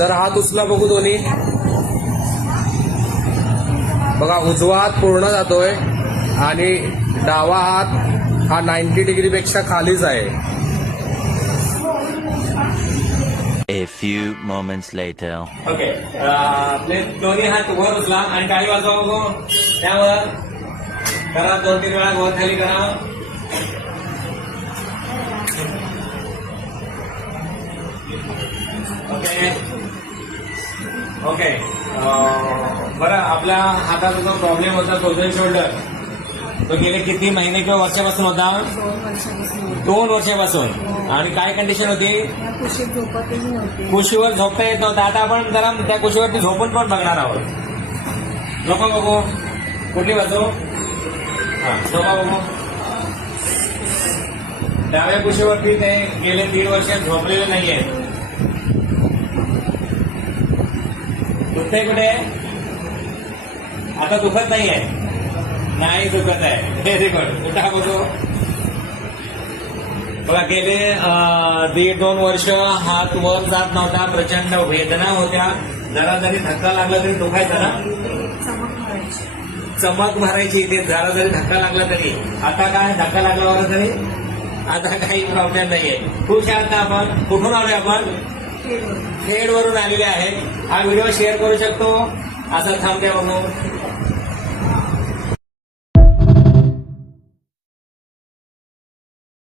जर हात उचला बघू दोन्ही. बघा उजवा हात पूर्ण जातोय आणि डावा हात हा 90 डिग्रीपेक्षा खालीच आहे. A few moments later. Okay, आपले दोन्ही हात वर उचला आणि टाळी वाजवा बघू. त्यावर करा, 2-3 वेळा वर खाली करा. Okay okay. बरं, आपल्या हाताचा जो प्रॉब्लेम होता फ्रोझन शोल्डर, तो गेले किती महिने किंवा वर्षापासून होता? 2 वर्षापासून. आणि काय कंडिशन होती? कुशीवर झोपता येत नव्हतं. आता आपण जरा त्या कुशीवरती झोपून पण बघणार आहोत. झोपा बघू. कुठली बाजू? हा, झोपा बघू. डाव्या कुशीवरती ते गेले 3 वर्षात झोपलेले नाहीये. दुखतंय कुठे? आता दुखत नाहीये. नाही दुखत आहे. Very good. उठा बघू. बघा, गेले 1.5-2 वर्ष हात वर जात नव्हता. प्रचंड वेदना होत्या. जरा जरी धक्का लागला तरी दुखायचा ना? चमक मारायची. ते जरा जरी धक्का लागला तरी. आता काय? धक्का लागल्यावर तरी आता काही प्रॉब्लेम नाहीये. खुश आहात ना आपण? कुठून आलोय आपण? खेडवरून आलेले आहे. हा व्हिडिओ शेअर करू शकतो. असं थांबते बघू.